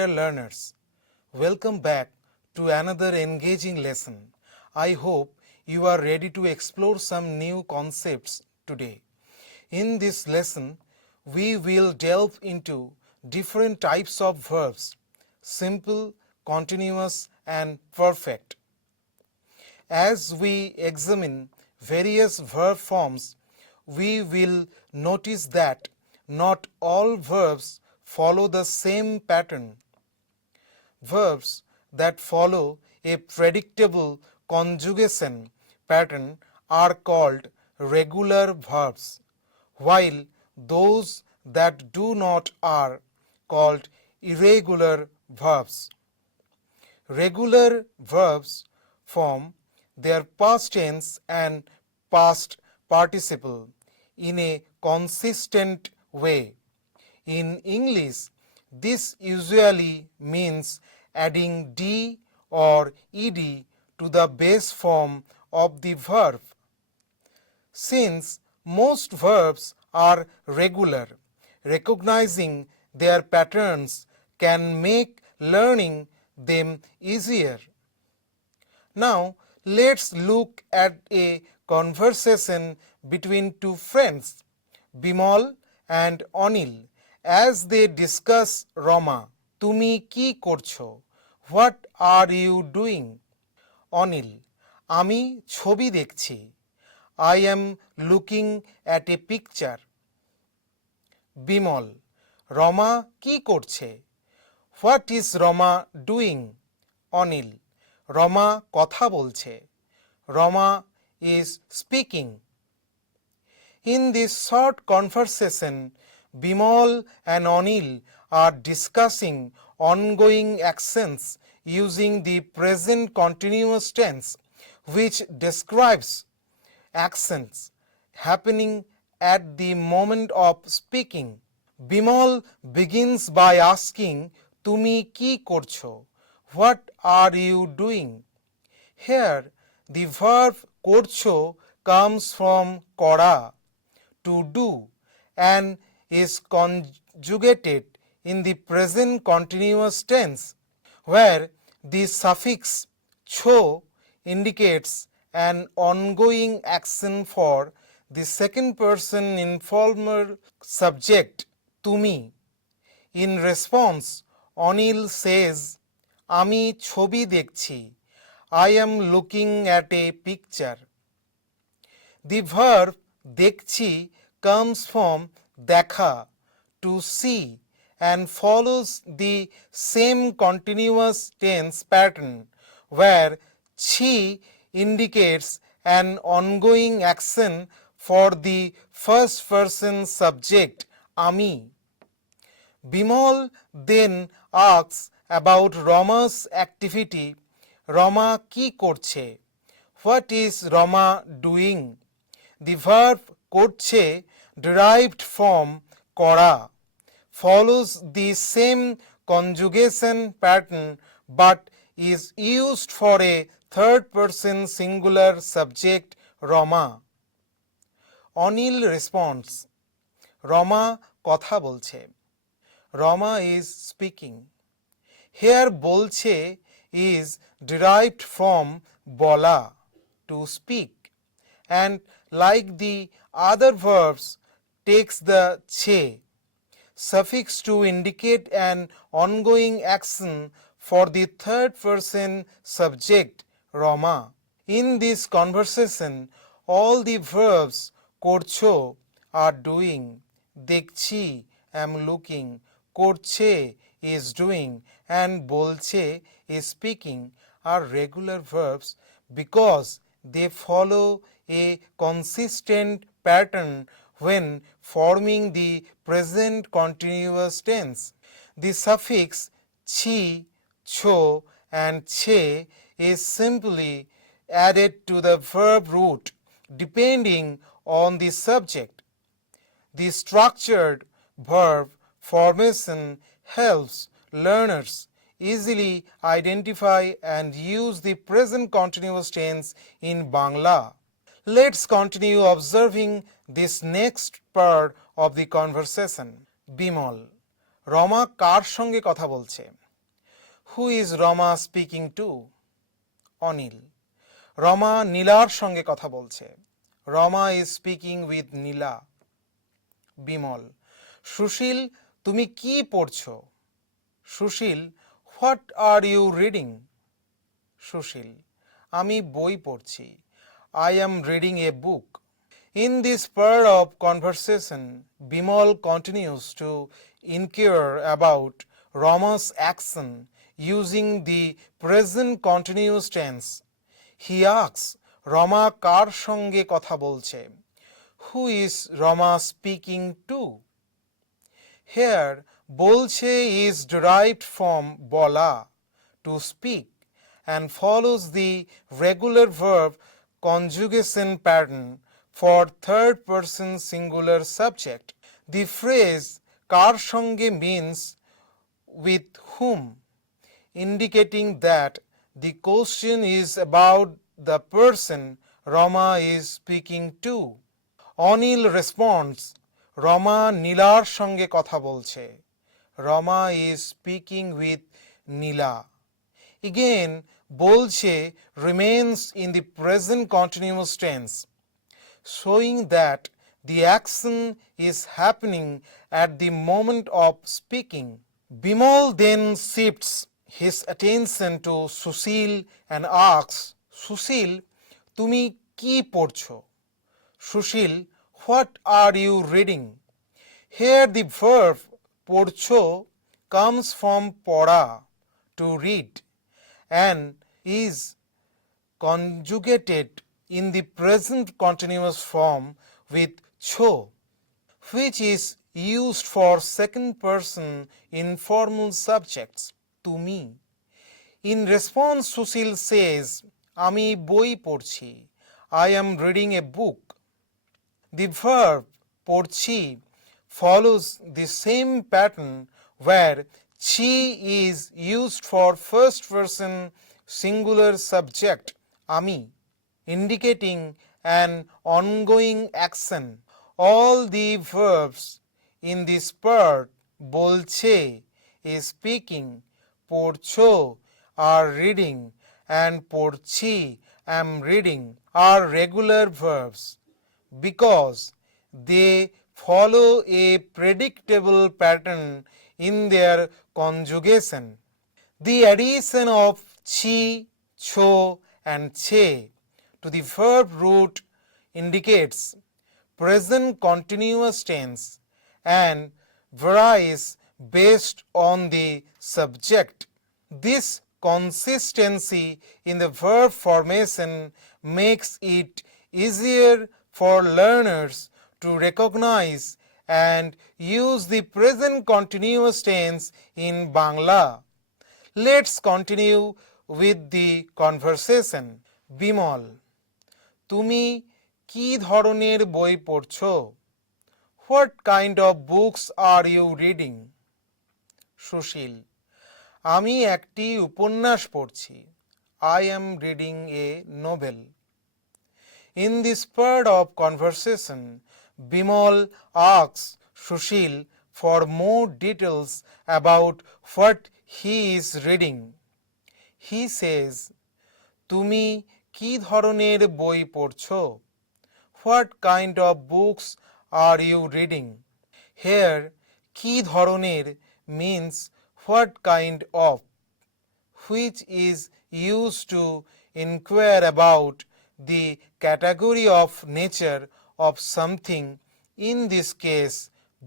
dear learners, welcome back to another engaging lesson. I hope you are ready to explore some new concepts today. In this lesson, we will delve into different types of verbs: simple, continuous, and perfect. As we examine various verb forms, we will notice that not all verbs follow the same pattern. Verbs that follow a predictable conjugation pattern are called regular verbs, while those that do not are called irregular verbs. Regular verbs form their past tense and past participle in a consistent way. In English, this usually means adding d or ed to the base form of the verb. Since most verbs are regular, recognizing their patterns can make learning them easier. Now, let's look at a conversation between two friends, Bimal and Anil, as they discuss Rama. তুমি কি করছো? What are you doing? Anil, আমি ছবি দেখছি। I am looking at a picture. Bimal, Rama কি করছে? What is Rama doing? Anil, Rama কথা বলছে। Rama is speaking. In this short conversation, Bimal and Anil are discussing ongoing actions using the present continuous tense, which describes actions happening at the moment of speaking. Bimal begins by asking, তুমি কি করছো? What are you doing? Here, the verb করছো comes from করা, to do, and is conjugated in the present continuous tense, where the suffix cho indicates an ongoing action for the second person informal subject তুমি. In response, Anil says, আমি ছবি দেখছি। I am looking at a picture. The verb দেখছি comes from দেখা, to see, and follows the same continuous tense pattern, where ছি indicates an ongoing action for the first person subject আমি. Bimal then asks about Rama's activity. Rama কি করছে? What is Rama doing? The verb করছে, derived from করা, follows the same conjugation pattern but is used for a third person singular subject Rama. Anil responds, Rama কথা বলছে. Rama is speaking. Here বলছে is derived from বলা, to speak, and like the other verbs takes the che suffix to indicate an ongoing action for the third person subject Rama. In this conversation, all the verbs করছো are doing, দেখছি am looking, করছে is doing, and বলছে is speaking are regular verbs because they follow a consistent pattern when forming the present continuous tense. The suffix ছি, ছো, and ছে is simply added to the verb root depending on the subject. The structured verb formation helps learners easily identify and use the present continuous tense in Bangla. Let's continue observing this next part of the conversation. Bimal, Rama কার সঙ্গে কথা বলছে? Who is Rama speaking to? Anil. Rama নীলার সঙ্গে কথা বলছে। Rama is speaking with নীলা। বিমল। সুশীল, তুমি কি পড়ছো? সুশীল, হোয়াট আর ইউ রিডিং? সুশীল, আমি বই পড়ছি। I am reading a book. In this part of conversation, Bimal continues to inquire about Rama's action using the present continuous tense. He asks, Rama কার সঙ্গে কথা বলছে? Who is Rama speaking to? Here, bolche is derived from bola, to speak, and follows the regular verb conjugation pattern for third person singular subject. The phrase কার সঙ্গে means with whom, indicating that the question is about the person Rama is speaking to. Anil responds, Rama নীলার সঙ্গে কথা বলছে। Rama is speaking with Nila. Again, bolche remains in the present continuous tense, showing that the action is happening at the moment of speaking. Bimal then shifts his attention to Sushil and asks, Sushil, তুমি কি পড়ছো? Sushil, what are you reading? Here the verb পড়ছো comes from পড়া, to read, and is conjugated in the present continuous form with cho, which is used for second person informal subjects, তুমি. In response, Sushil says, আমি বই পড়ছি। I am reading a book. The verb পড়ছি follows the same pattern where chi is used for first person singular subject, আমি, indicating an ongoing action. All the verbs in this part, bolche is speaking, পড়ছো are reading, and পড়ছি am reading are regular verbs because they follow a predictable pattern in their conjugation. The addition of chi, cho, and che to the verb root indicates present continuous tense and varies based on the subject. This consistency in the verb formation makes it easier for learners to recognize and use the present continuous tense in Bangla. Let's continue with the conversation. Bimal, তুমি কি ধরনের বই পড়ছো? What kind of books are you reading? সুশীল, আমি একটি উপন্যাস পড়ছি। I am reading a novel. In this part of conversation, Bimal asks Sushil for more details about what he is reading. He says, তুমি কি ধরনের বই পড়ছো? What kind of books are you reading? Here, কি ধরনের means what kind of, which is used to inquire about the category of nature of something, in this case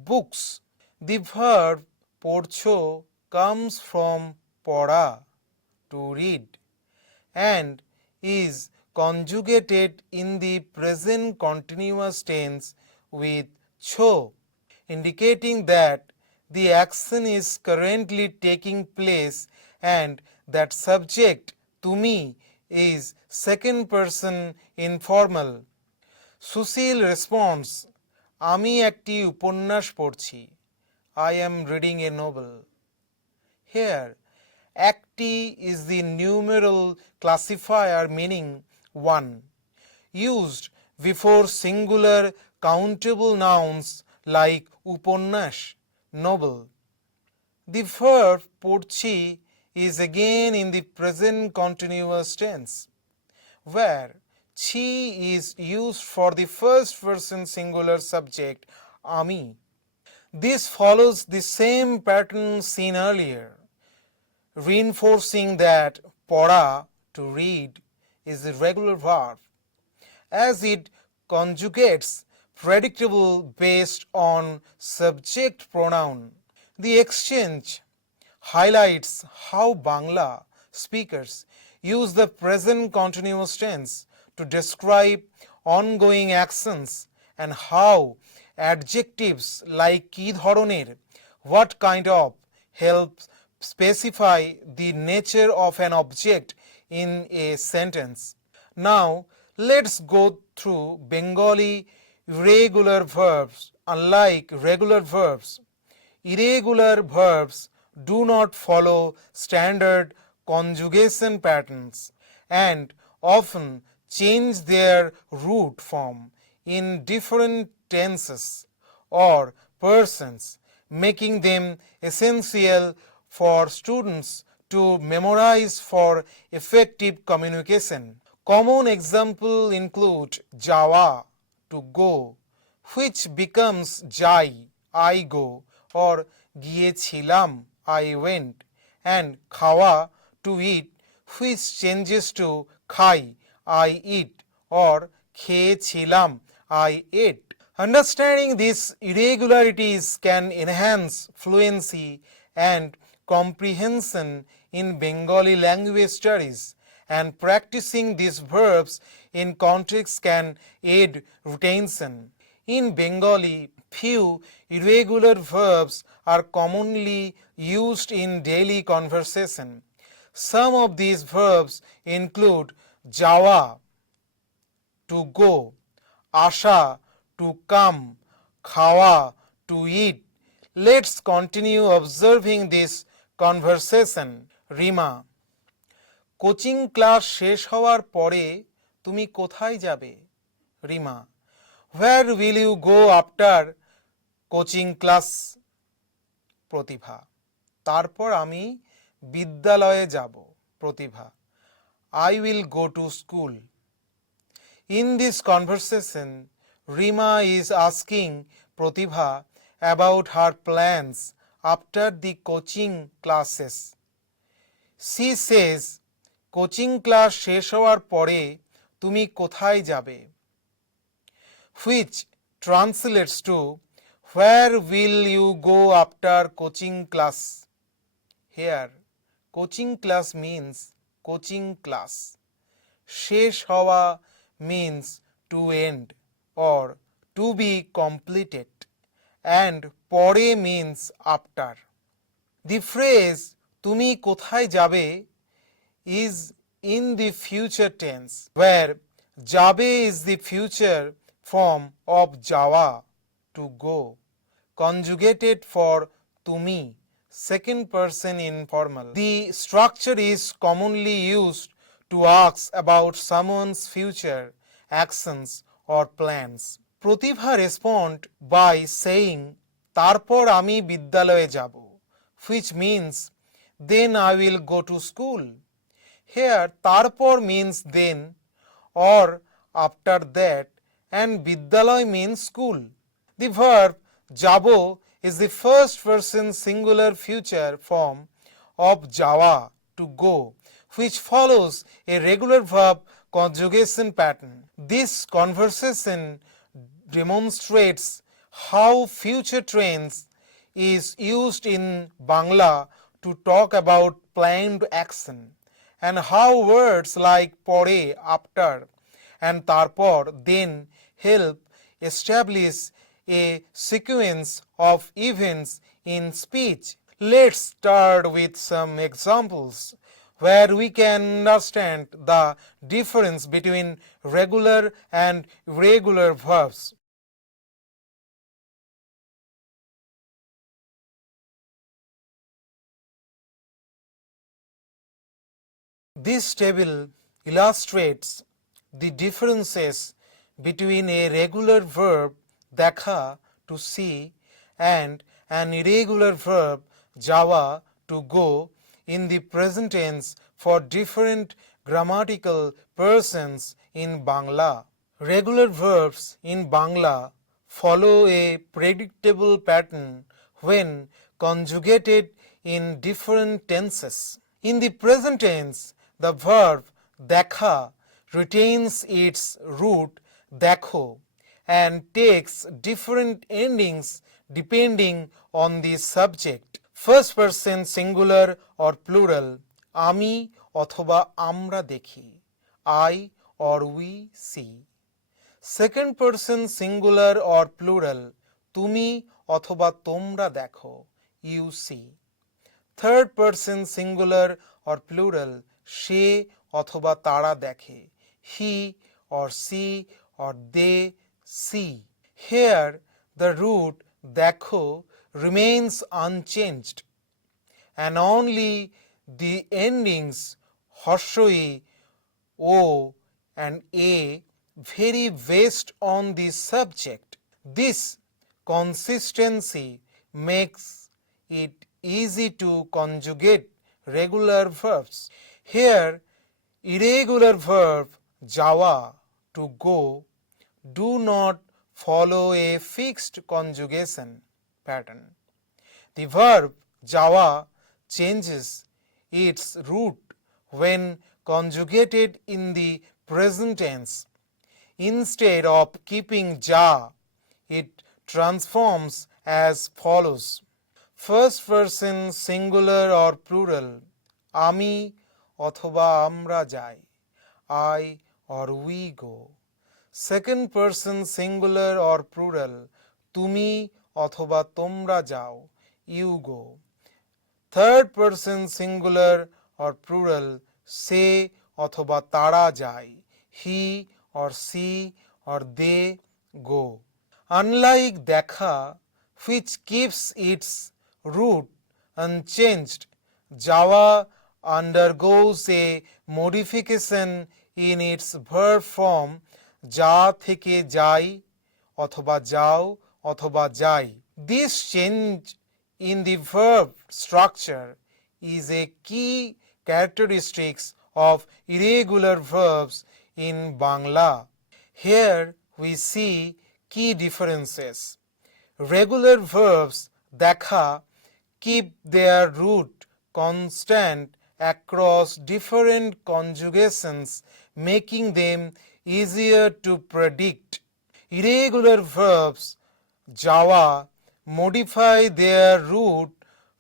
books. The verb পড়ছো comes from পড়া, to read, and is conjugated in the present continuous tense with cho, indicating that the action is currently taking place and that subject তুমি is second person informal. Sushil responds, আমি একটি উপন্যাস পড়ছি। I am reading a novel. Here, একটি is the numeral classifier meaning one, used before singular countable nouns like উপন্যাস, novel. The verb পড়ছি is again in the present continuous tense, where chi is used for the first person singular subject ami. This follows the same pattern seen earlier, reinforcing that pora, to read, is a regular verb, as it conjugates predictable based on subject pronoun. The exchange highlights how Bangla speakers use the present continuous tense to describe ongoing actions and how adjectives like ki dhoroner, what kind of, help specify the nature of an object in a sentence. Now, let's go through Bengali irregular verbs. Unlike regular verbs, irregular verbs do not follow standard conjugation patterns and often change their root form in different tenses or persons, making them essential for students to memorize for effective communication. Common examples include jawa, to go, which becomes jai, I go, or গিয়েছিলাম, I went, and খাওয়া, to eat, which changes to খাই, I eat, or খেয়েছিলাম, I ate. Understanding these irregularities can enhance fluency and comprehension in Bengali language studies, and practicing these verbs in context can aid retention. In Bengali, few irregular verbs are commonly used in daily conversation. Some of these verbs include jawa, to go, asha, to come, খাওয়া, to eat. Let's continue observing this conversation. Rima, coaching class শেষ হওয়ার পরে তুমি কোথায় যাবে? Rima, where will you go after coaching class? Pratibha, তারপর আমি বিদ্যালয়ে যাব। Pratibha, I will go to school. In this conversation, Rima is asking Pratibha about her plans after the coaching classes. She says, coaching class শেষ হওয়ার পরে তুমি কোথায় যাবে? Which translates to, where will you go after coaching class? Here, coaching class means coaching class. শেষ হওয়া means to end or to be completed, and পরে means after. The phrase তুমি কোথায় যাবে is in the future tense, where যাবে is the future form of যাওয়া, to go, conjugated for তুমি, second person informal. The structure is commonly used to ask about someone's future actions or plans. Pratibha respond by saying, তারপর আমি বিদ্যালয়ে যাব, which means then I will go to school. Here, তারপর means then or after that, and বিদ্যালয় means school. The verb যাবো is the first person singular future form of যাওয়া, to go, which follows a regular verb conjugation pattern. This conversation demonstrates how future tense is used in Bangla to talk about planned action, and how words like পরে, after, and তারপর, then, help establish a sequence of events in speech. Let's start with some examples where we can understand the difference between regular and irregular verbs. This table illustrates the differences between a regular verb দেখা, to see, and an irregular verb যাওয়া, to go, in the present tense for different grammatical persons in Bangla. Regular verbs in Bangla follow a predictable pattern when conjugated in different tenses. In the present tense, the verb দেখা retains its root দেখো and takes different endings depending on the subject. First person singular or plural আমি অথবা আমরা দেখি I or we see. Second person singular or plural তুমি অথবা তোমরা দেখো you see. Third person singular or plural সে অথবা তারা দেখে he or she or they see. Here the root দেখো remains unchanged and only the endings হর্ষই o and a vary based on the subject. This consistency makes it easy to conjugate regular verbs. Here irregular verb যাওয়া to go do not follow a fixed conjugation pattern. The verb যাওয়া changes its root when conjugated in the present tense. Instead of keeping ja, it transforms as follows. First person singular or plural আমি অথবা আমরা যাই I or we go. Second person singular or plural তুমি অথবা তোমরা যাও you go. Third person singular or plural সে অথবা তারা যায় he or she or they go. Unlike দেখা which keeps its root unchanged, যাওয়া undergoes a modification in its verb form যা থেকে যাই অথবা যাও অথবা যাই. This change in the verb structure is a key characteristic of irregular verbs in Bangla. Here we see key differences. Regular verbs দেখা keep their root constant across different conjugations, making them easier to predict. Irregular verbs যাওয়া modify their root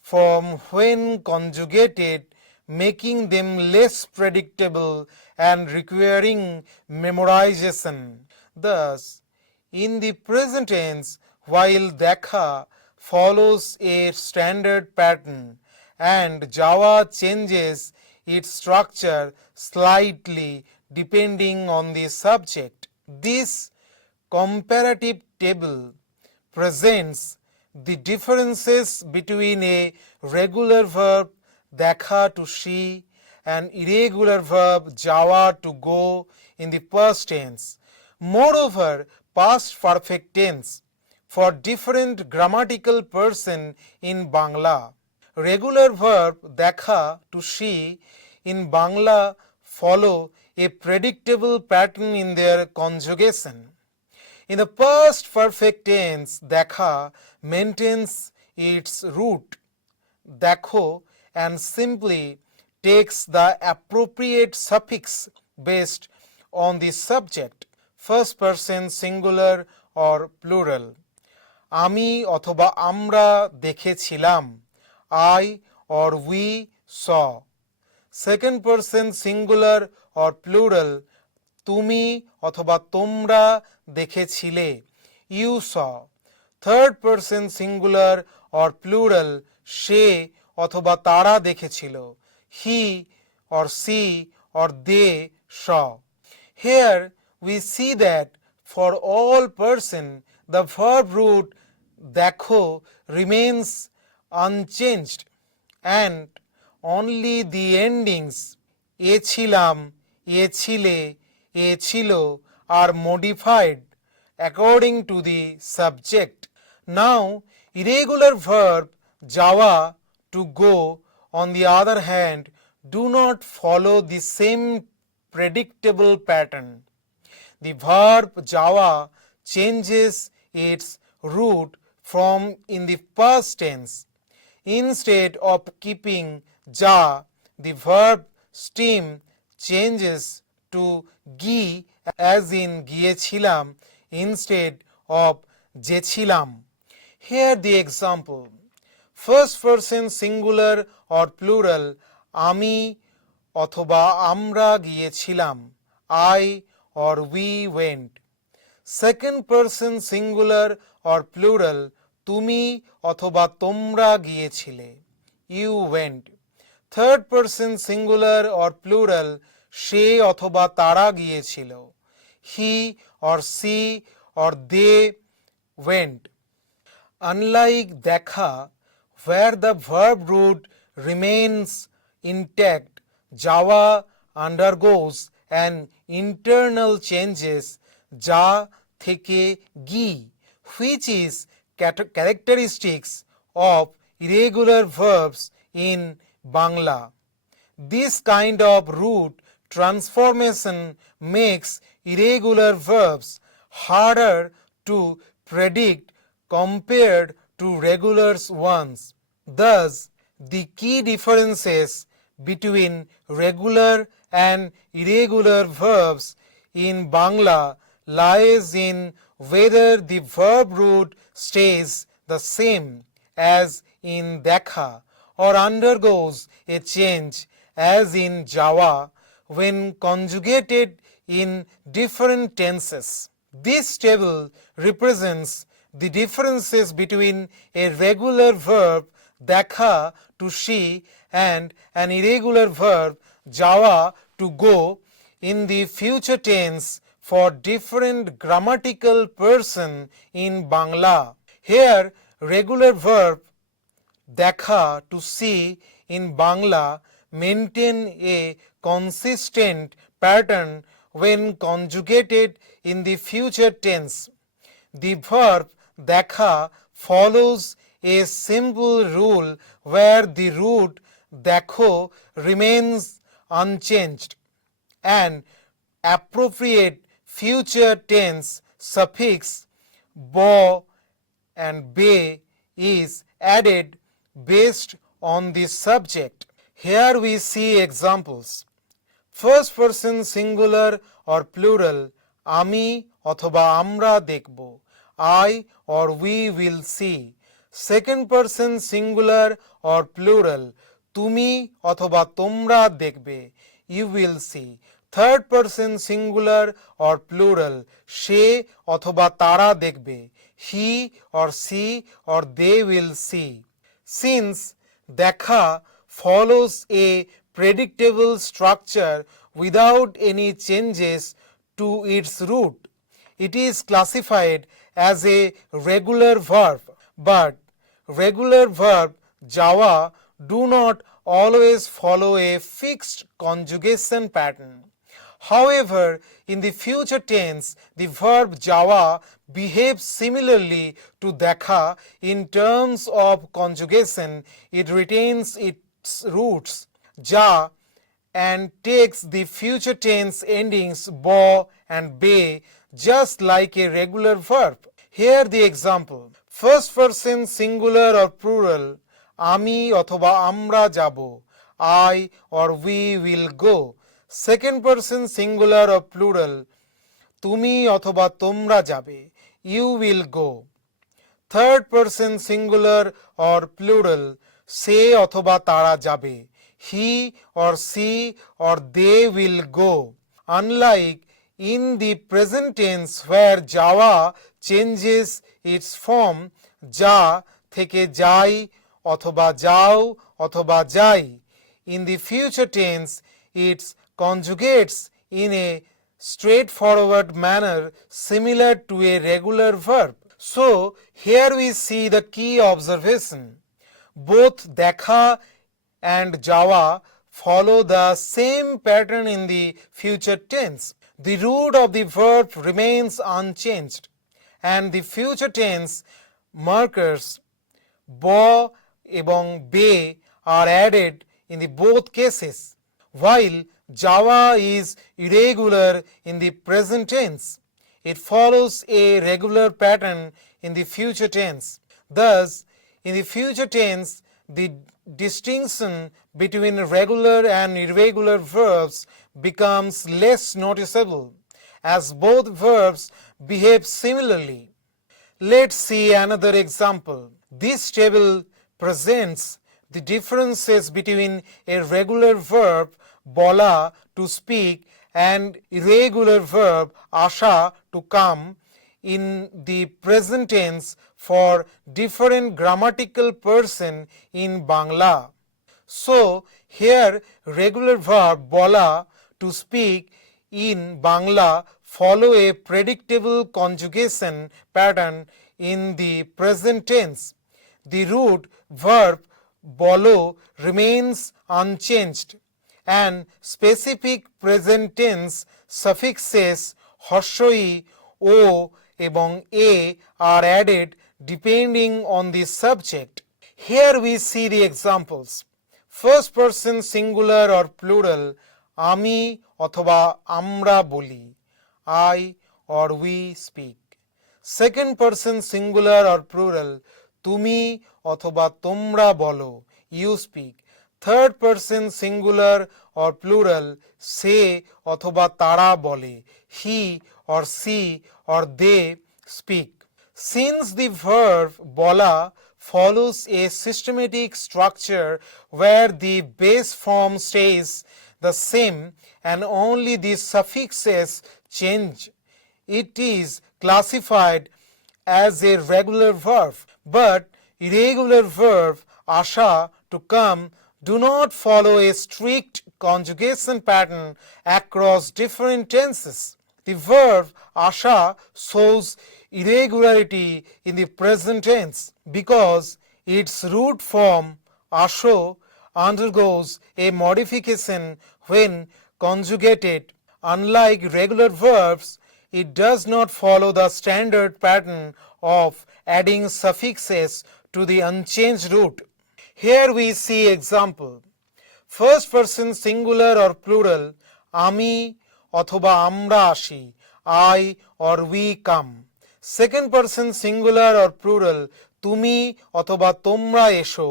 from when conjugated, making them less predictable and requiring memorization. Thus, in the present tense, while দেখা follows a standard pattern and যাওয়া changes its structure slightly depending on the subject, this comparative table presents the differences between a regular verb দেখা to see and irregular verb যাওয়া to go in the past tense. Moreover, past perfect tense for different grammatical person in Bangla. Regular verb দেখা to see in Bangla follow a predictable pattern in their conjugation. In the past perfect tense, দেখা maintains its root দেখো and simply takes the appropriate suffix based on the subject, first person singular or plural. আমি অথবা আমরা দেখেছিলাম I or we saw. Second person singular or plural তুমি অথবা তোমরা দেখেছিলে you saw. Third person singular or plural সে অথবা তারা দেখেছিল he or she or they saw. Here we see that for all person the verb root দেখো remains unchanged and only the endings এ ছিলাম এ ছিলে এ ছিল are modified according to the subject. Now irregular verb যাওয়া to go on the other hand, do not follow the same predictable pattern. The verb যাওয়া changes its root from in the past tense. Instead of keeping যা, the verb stem changes to গি as in গিয়েছিলাম instead of যেছিলাম. Here the example. First person singular or plural আমি অথবা আমরা গিয়েছিলাম I or we went. Second person singular or plural তুমি অথবা তোমরা গিয়েছিলে you went. Third person singular or plural সে অথবা তারা গিয়েছিল he or she or they went. Unlike দেখা, where the verb root remains intact, যাওয়া undergoes an internal changes যা থেকে গি, which is characteristics of irregular verbs in Bangla. This kind of root transformation makes irregular verbs harder to predict compared to regular ones. Thus, the key differences between regular and irregular verbs in Bangla lies in whether the verb root stays the same as in দেখা or undergoes a change as in যাওয়া when conjugated in different tenses. This table represents the differences between a regular verb দেখা to see and an irregular verb যাওয়া to go in the future tense for different grammatical person in Bangla. Here regular verb দেখা to see in Bangla maintain a consistent pattern when conjugated in the future tense. The verb দেখা follows a simple rule where the root দেখো remains unchanged and appropriate future tense suffix bo and be is added based on the subject. Here we see examples. First person singular or plural আমি অথবা আমরা দেখব I or we will see. Second person singular or plural তুমি অথবা তোমরা দেখবে you will see. Third person singular or plural সে অথবা তারা দেখবে he or she or they will see. Since দেখা follows a predictable structure without any changes to its root, it is classified as a regular verb, but regular verb যাওয়া do not always follow a fixed conjugation pattern. However, in the future tense, the verb যাওয়া behaves similarly to দেখা in terms of conjugation. It retains its roots যা and takes the future tense endings bo and be just like a regular verb. Here the example. First person singular or plural আমি অথবা আমরা যাব I or we will go. Second person singular or plural তুমি অথবা তোমরা যাবে you will go. Third person singular or plural সে অথবা তারা যাবে he or she or they will go. Unlike in the present tense where যাওয়া changes its form যা থেকে যাই অথবা যাও অথবা যাই, in the future tense it conjugates in a straightforward manner similar to a regular verb. So here we see the key observation. Both দেখা and যাওয়া follow the same pattern in the future tense. The root of the verb remains unchanged and the future tense markers ব এবং বে are added in the both cases, while Java is irregular in the present tense. It follows a regular pattern in the future tense. Thus, in the future tense, the distinction between regular and irregular verbs becomes less noticeable, as both verbs behave similarly. Let's see another example. This table presents the differences between a regular verb bola to speak and irregular verb asha to come in the present tense for different grammatical person in Bangla. So here regular verb bola to speak in Bangla follow a predictable conjugation pattern in the present tense. The root verb bolo remains unchanged and specific present tense suffixes হর্ষই, o এবং a are added depending on the subject. Here we see the examples. First person singular or plural আমি অথবা আমরা বলি, I or we speak. Second person singular or plural তুমি অথবা তোমরা বলো, you speak. Third person singular or plural সে অথবা তারা বলে, he or she or they speak. Since the verb bola follows a systematic structure where the base form stays the same and only the suffixes change, it is classified as a regular verb. But irregular verb asha to come do not follow a strict conjugation pattern across different tenses. The verb asha shows irregularity in the present tense because its root form asho undergoes a modification when conjugated. Unlike regular verbs, it does not follow the standard pattern of adding suffixes to the unchanged root. Here we see example. First person singular or plural আমি অথবা আমরা আসি, I or we come. Second person singular or plural তুমি অথবা তোমরা এসো,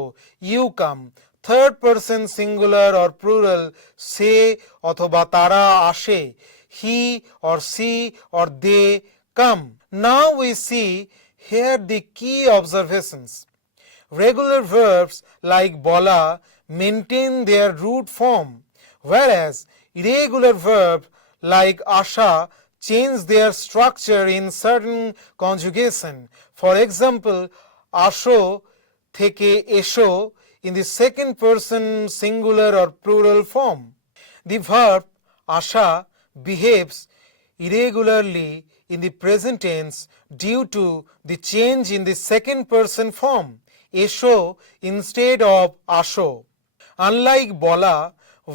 you come. Third person singular or plural সে অথবা তারা আসে, he or she or they come. Now we see here the key observations. Regular verbs like bola maintain their root form, whereas irregular verbs like asha change their structure in certain conjugation. For example, asho থেকে এসো in the second person singular or plural form. The verb asha behaves irregularly in the present tense due to the change in the second person form, esho instead of asho. Unlike bola,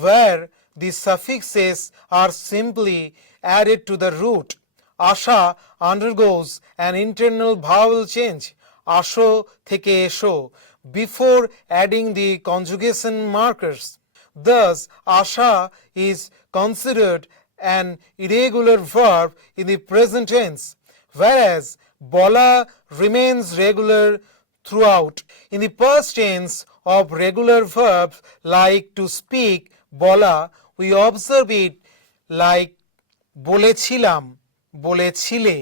where the suffixes are simply added to the root, asha undergoes an internal vowel change, asho থেকে esho, before adding the conjugation markers. Thus, asha is considered an irregular verb in the present tense, whereas bola remains regular throughout. In the past tense of regular verbs like to speak, bola, we observe it like বলেছিলাম, বলেছিলে,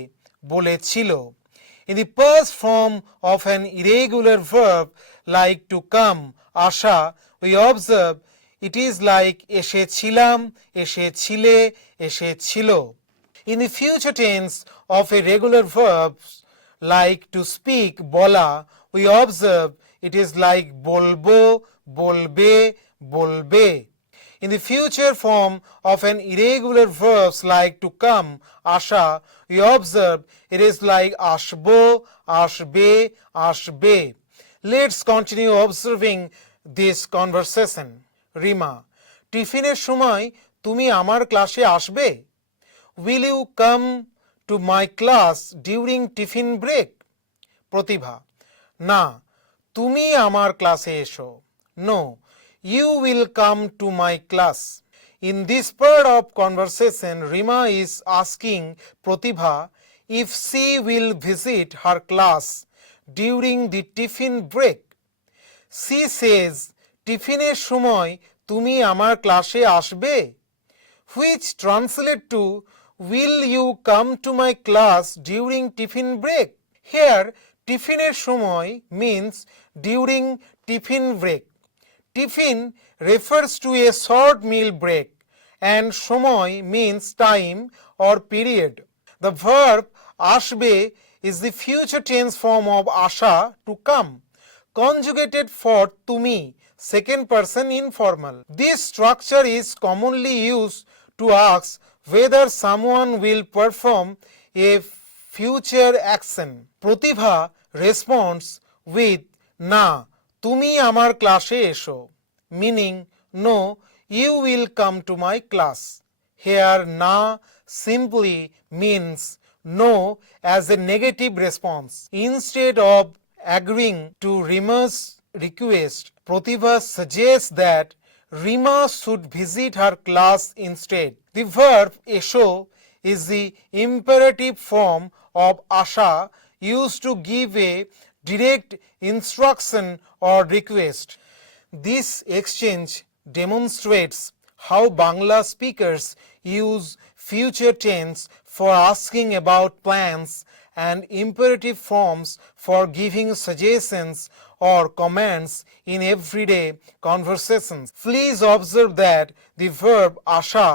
বলেছিল. In the past form of an irregular verb like to come, asha, we observe it is like এসেছিলাম, এসেছিলে, এসেছিল. In the future tense of a regular verb like to speak, bola, we observe it is like বলবো, বলবে, বলবে. In the future form of an irregular verb like to come, asha, we observe it is like আসবো, আসবে, আসবে. Let's continue observing this conversation. Rima, টিফিনের সময় তুমি আমার ক্লাসে আসবে? Will you come to my class during tiffin break? প্রতিভা, না, তুমি আমার ক্লাসে এসো. No, you will come to my class. In this part of conversation, Rima is asking Pratibha if she will visit her class during the tiffin break. She says, টিফিনের সময় তুমি আমার ক্লাসে আসবে, which translate to will you come to my class during tiffin break. Here টিফিনের সময় means during tiffin break. Tiffin refers to a short meal break and সময় means time or period. The verb আসবে is the future tense form of আসা to come, conjugated for তুমি, second person informal. This structure is commonly used to ask whether someone will perform a future action. Pratibha responds with না, তুমি আমার ক্লাসে এসো, meaning no, you will come to my class. Here na simply means no as a negative response. Instead of agreeing to Rima's request, Pratibha suggests that Rima should visit her class instead. The verb esho is the imperative form of asha used to give a direct instruction or request. This exchange demonstrates how Bangla speakers use future tense for asking about plans and imperative forms for giving suggestions or comments in everyday conversations. Please observe that the verb asha,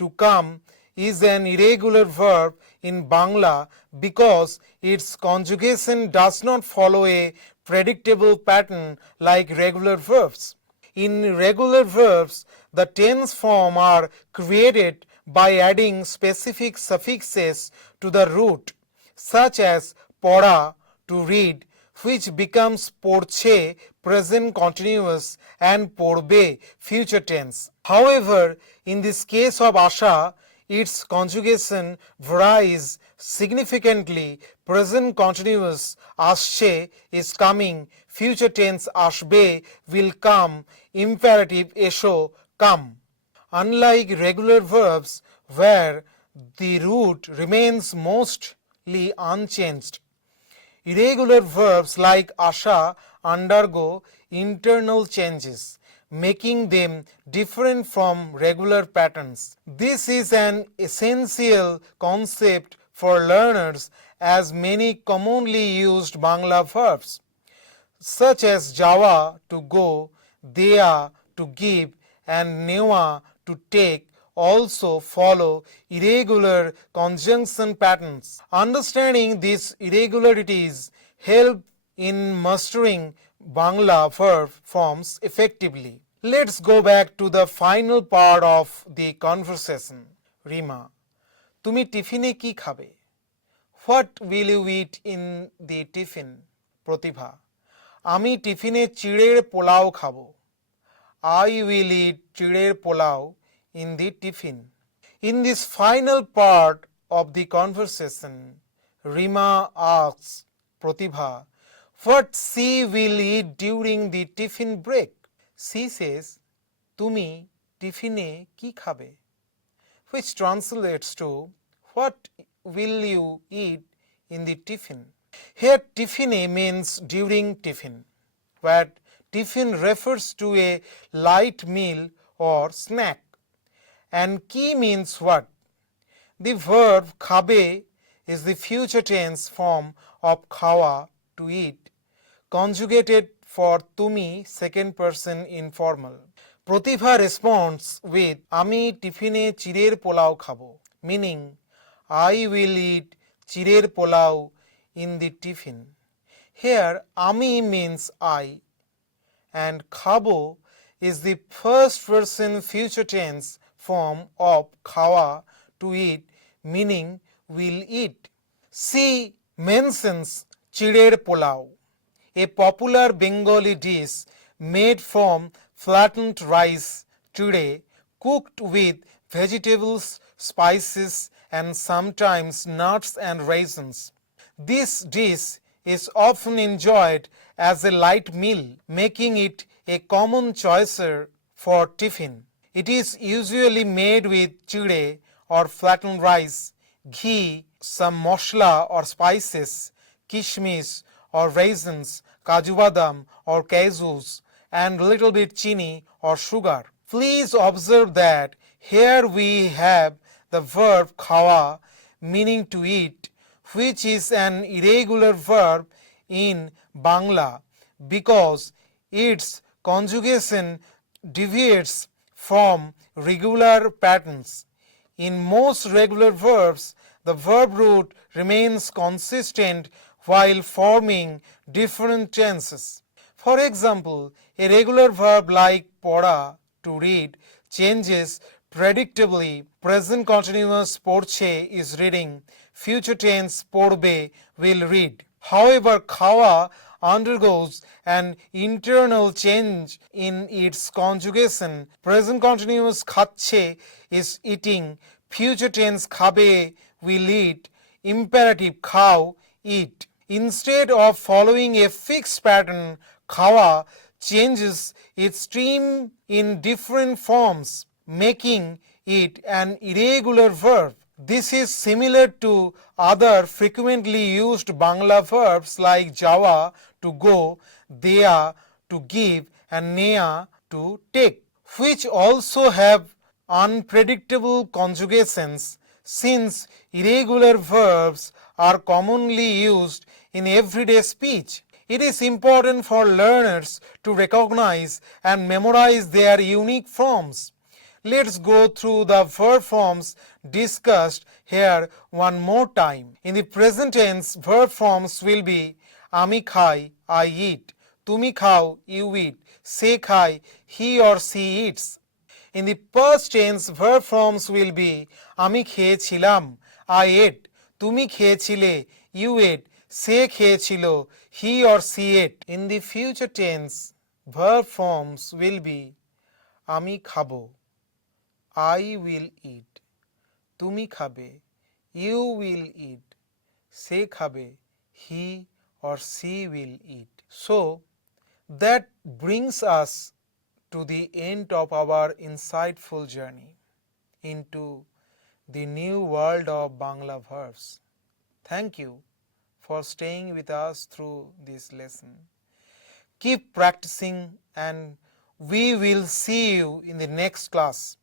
to come, is an irregular verb in Bangla because its conjugation does not follow a predictable pattern like regular verbs. In regular verbs, the tense form are created by adding specific suffixes to the root, such as পড়া, to read, which becomes পড়ছে, present continuous, and পড়বে, future tense. However, in this case of asha, its conjugation varies significantly. Present continuous আসছে is coming, future tense আসবে will come, imperative এসো come. Unlike regular verbs where the root remains mostly unchanged, irregular verbs like asha undergo internal changes, making them different from regular patterns. This is an essential concept for learners as many commonly used Bangla verbs such as যাওয়া to go, দেয়া to give, and নেওয়া to take also follow irregular conjunction patterns. Understanding these irregularities help in mastering Bangla verb forms effectively. Let's go back to the final part of the conversation. Rima, তুমি টিফিনে কি খাবে? What will you eat in the tiffin? প্রতিভা, আমি টিফিনে চিড়ের পোলাও খাবো। I will eat চিড়ের pulao in the tiffin. In this final part of the conversation, Rima asks Pratibha what she will eat during the tiffin break. She says, তুমি টিফিনে কি খাবে? Which translates to what will you eat in the tiffin? Here tiffine means during tiffin, where tiffin refers to a light meal or snack. And কি means what? The verb খাবে is the future tense form of খাওয়া to eat, conjugated for তুমি second person informal. Pratibha responds with আমি টিফিনে চিড়ের পোলাও খাবো, meaning I will eat চিড়ের pulao in the tiffin. Here আমি means I and খাবো is the first person future tense form of খাওয়া to eat, meaning will eat. She mentions চিড়ের pulao, a popular Bengali dish made from flattened rice চিড়ে cooked with vegetables, spices, and sometimes nuts and raisins. This dish is often enjoyed as a light meal, making it a common choicer for tiffin. It is usually made with chure or flattened rice, ghee, some mashla or spices, kishmish or raisins, kaju badam or cashews, and little bit chini or sugar. Please observe that here we have the verb khawa, meaning to eat, which is an irregular verb in Bangla because its conjugation deviates from regular patterns. In most regular verbs, the verb root remains consistent while forming different tenses. For example, a regular verb like pora, to read, changes predictably. Present continuous porche is reading, future tense porbe will read. However, khawa undergoes an internal change in its conjugation. Present continuous khaচ্ছে is eating, future tense khabe will eat, imperative khao eat. Instead of following a fixed pattern, khawa changes its stream in different forms, making it an irregular verb. This is similar to other frequently used Bangla verbs like jawa to go, deya to give, and neya to take, which also have unpredictable conjugations. Since irregular verbs are commonly used in everyday speech, it is important for learners to recognize and memorize their unique forms. Let's go through the verb forms discussed here one more time. In the present tense, verb forms will be আমি খাই, I eat, তুমি খাও, you eat, সে খায়, he or she eats. In the past tense, verb forms will be আমি খেয়েছিলাম, I ate, তুমি খেয়েছিলে, you ate, সে খেয়েছিল, he or she ate. In the future tense, verb forms will be আমি খাবো, I will eat, তুমি খাবে, you will eat, সে খাবে, he or she will eat. So that brings us to the end of our insightful journey into the new world of Bangla verbs. Thank you for staying with us through this lesson. Keep practicing and we will see you in the next class.